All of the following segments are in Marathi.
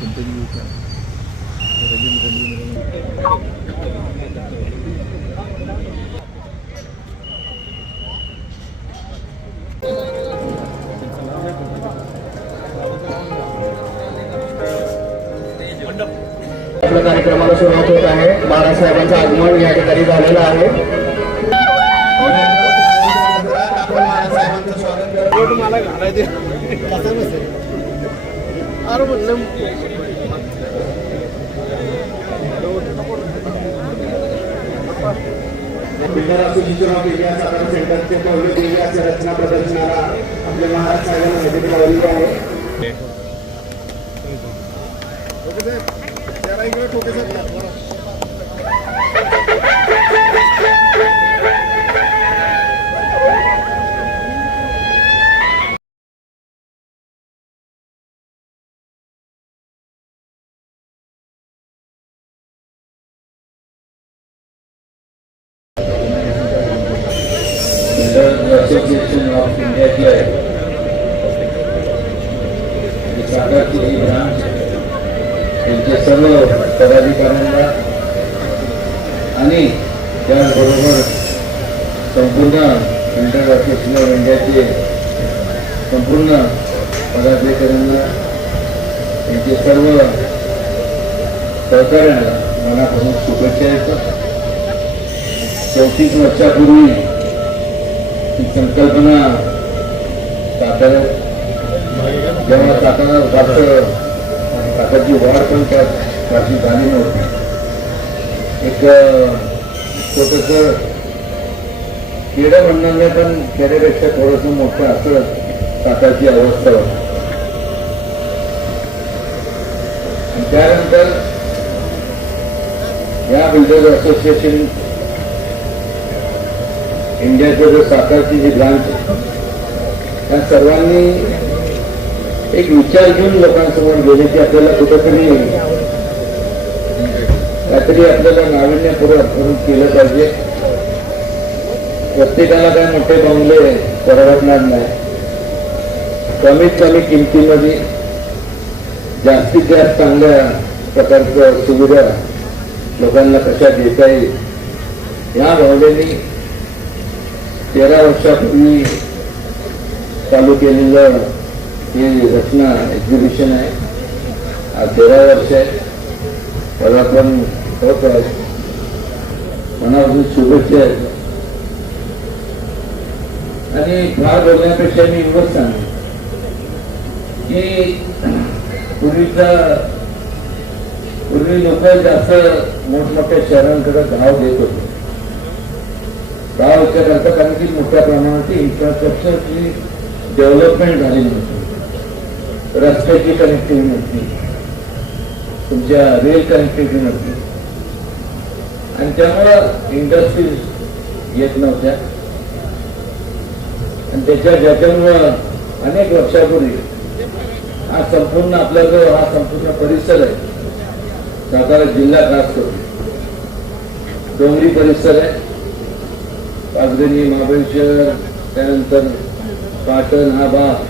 कंटिन्यू का रंगीन रंगीन आपल्या कार्यक्रमाला सुरुवात होत आहे. बाळासाहेबांचं आगमन या ठिकाणी झालेलं आहे. मला घालायचे. अरे म्हटलं builder association of India Satara सेंटरचे पहिले देवी असे रचना प्रदर्शनाला आपल्या महाराज साहेबांना हजेरी लावलेली आहे जरा इकडे ठोके साहेब असोसिएशन ऑफ इंडियाची आहे ही ही ब्रांच त्यांच्या सर्व पदाधिकाऱ्यांना आणि त्याचबरोबर संपूर्ण बिल्डर असोसिएशन ऑफ इंडियाचे संपूर्ण पदाधिकाऱ्यांना त्यांचे सर्व सहकार्यांना मनापासून शुभेच्छा येतात. चौतीस वर्षापूर्वी संकल्पना सातारा. जेव्हा सातारा जास्त सातारची वाढ पण त्या फारशी झाली नव्हती. एक छोटस केडं म्हणणार पण खेड्यापेक्षा थोडंसं मोठं असं सातारची अवस्था होती. त्यानंतर या बिल्डर्स असोसिएशन इंडियाचं जो सातारची जी ब्रांच आहे त्या सर्वांनी एक विचार घेऊन लोकांसमोर गेले की आपल्याला कुठंतरी काहीतरी आपल्याला नाविन्यपूर्वक करून केलं पाहिजे. प्रत्येकाला काय मोठे बंगले परवडणार नाही. कमीत कमी किमतीमध्ये जास्तीत जास्त चांगल्या प्रकारच्या सुविधा लोकांना कशा देता येईल या भावनेने तेरा वर्षापूर्वी चालू केलेलं ही रचना एक्झिबिशन आहे. आज तेरा वर्ष आहे. पदार्पण होत आहे मनापासून शुभेच्छा आहेत आणि फार बोलण्यापेक्षा मी एवढंच सांगेन की पूर्वीचा पूर्वी लोक जास्त मोठमोठ्या शहरांकडे धाव देत होते. गाव करता कारण मोठ्या प्रमाणात इन्फ्रास्ट्रक्चरची डेव्हलपमेंट झाली नव्हती रस्त्याची कनेक्टिव्हिटी नव्हती. तुमच्या रेल कनेक्टिव्हिटी नव्हती. आणि त्यामुळं इंडस्ट्रीज येत नव्हत्या. आणि त्याच्या ज्याच्यामुळं अनेक वर्षापूर्वी हा संपूर्ण आपला जो हा संपूर्ण परिसर आहे सातारा जिल्हा खास करून डोंगरी परिसर आहे अग्रणी महाबळेश्वर त्यानंतर पाटण हा भाग.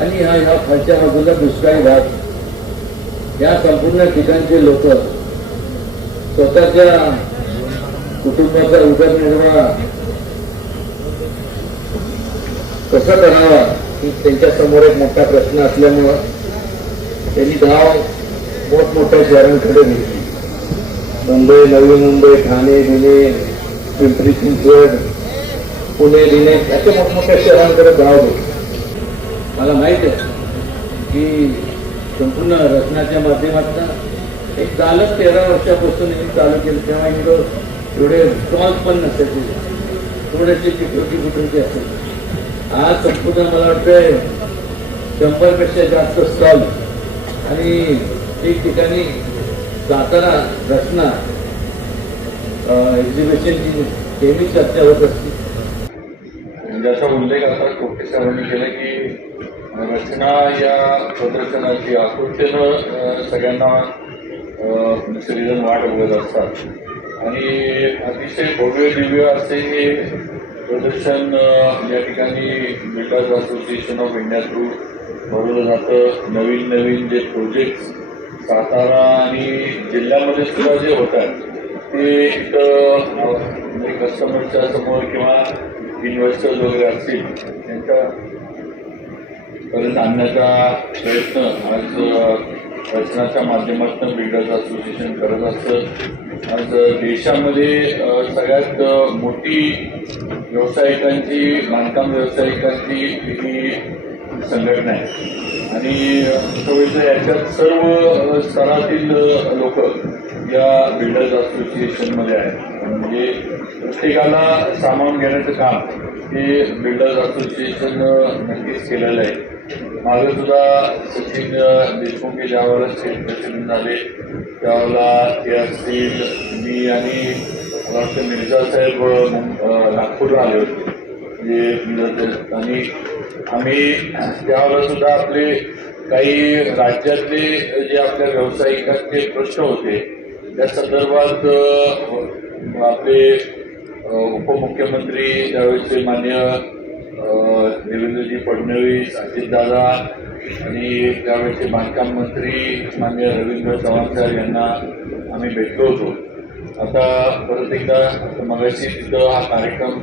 आणि हा ह्या खालच्या बाजूला दुष्काळी भाग. या संपूर्ण ठिकाणचे लोक स्वतःच्या कुटुंबाचा उदरनिर्वाह कसा करावा ही त्यांच्यासमोर एक मोठा प्रश्न असल्यामुळं त्यांनी धाव मोठमोठ्या शहरांकडे घेतली मुंबई नवी मुंबई ठाणे बिने पिंपरी चिंचवड पुणे लिने याच्या मोठमोठ्या शहरांकडे धाव घेतली मला माहीत आहे की संपूर्ण रचनाच्या माध्यमातून एक चालक तेरा वर्षापासून मी चालू केलं तेव्हा इकडं एवढे स्टॉल पण नसायचे. थोडेसे चित्रकी कुठूनचे असायचे आज संपूर्ण मला वाटतंय शंभरपेक्षा जास्त स्टॉल आणि ठिकठिकाणी सातारा रचना एक्झिबिशनची नेहमी चर्चा होत असते? म्हणजे ज्याचा उल्लेख आता कोटे साहेबांनी केला की रचना या प्रदर्शनाची आकृतीनं सगळ्यांना अ, म्हणजे वाट बघत असतात. आणि अतिशय भव्य दिव्य असे हे प्रदर्शन या ठिकाणी builders association of India through भरवलं जातं. नवीन नवीन जे प्रोजेक्ट सातारा आणि जिल्ह्यामध्ये सुद्धा जे होतात ते एक म्हणजे कस्टमरच्या समोर किंवा इन्व्हेस्टर्स वगैरे असतील त्यांच्या पर्यंत आणण्याचा प्रयत्न आज रचनाच्या माध्यमातून बिल्डर्स असोसिएशन करत असतं. आज देशामध्ये सगळ्यात मोठी व्यावसायिकांची बांधकाम व्यावसायिकांची ही संघटना आहे. आणि अ, याच्यात सर्व स्तरातील लोक या बिल्डर्स असोसिएशनमध्ये आहेत. म्हणजे प्रत्येकाला सामावून घेण्याचं काम हे बिल्डर्स असोसिएशन नक्कीच केलेलं आहे. माझं सुद्धा सचिन देशमुख हे ज्यावेळेला स्टेट प्रेसिडेंट झाले त्यावेळेला ते असतील मी आणि मला वाटतं मिर्झा साहेब नागपूरला आले होते. आणि आम्ही त्यावेळेला सुद्धा आपले काही राज्यातले जे आपल्या व्यावसायिकांचे प्रश्न होते त्या संदर्भात आपले उपमुख्यमंत्री त्यावेळेचे मान्य देवेंद्रजी फडणवीस अजितदादा आणि त्यावेळेचे बांधकाम मंत्री मान्य रवींद्र चव्हाण साहेब यांना आम्ही भेटलो होतो. आता परत एकदा मगाशी तिथं हा कार्यक्रम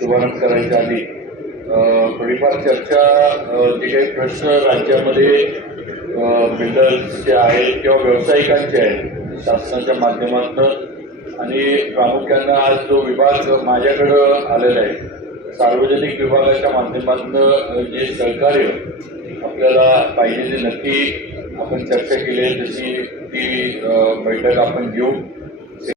शुभारंभ करायच्या आधी थोडीफार चर्चा जे काही प्रश्न राज्यामध्ये बिल्डर्सचे आहेत किंवा व्यावसायिकांचे आहेत शासनाच्या माध्यमातून आणि प्रामुख्यानं आज जो विभाग माझ्याकडं आलेला आहे सार्वजनिक विभागाच्या माध्यमातून जे सहकार्य आपल्याला पाहिजे ते नक्की आपण चर्चा केली आहे. तशी ती बैठक आपण घेऊ.